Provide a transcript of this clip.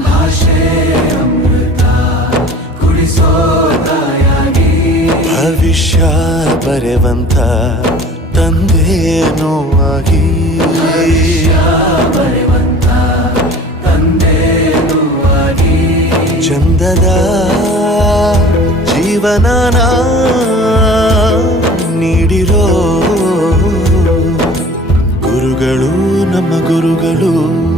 ಭಾಷೆ ಅಮೃತ ಕುಡಿಸೋ ತಾಯಾಗಿ. ಭವಿಷ್ಯ ಬರೆವಂತ ತಂದೇನೋ ಆಗಿ ಚಂದದ ಜೀವನನ ನಮ್ಮ ಗುರುಗಳು.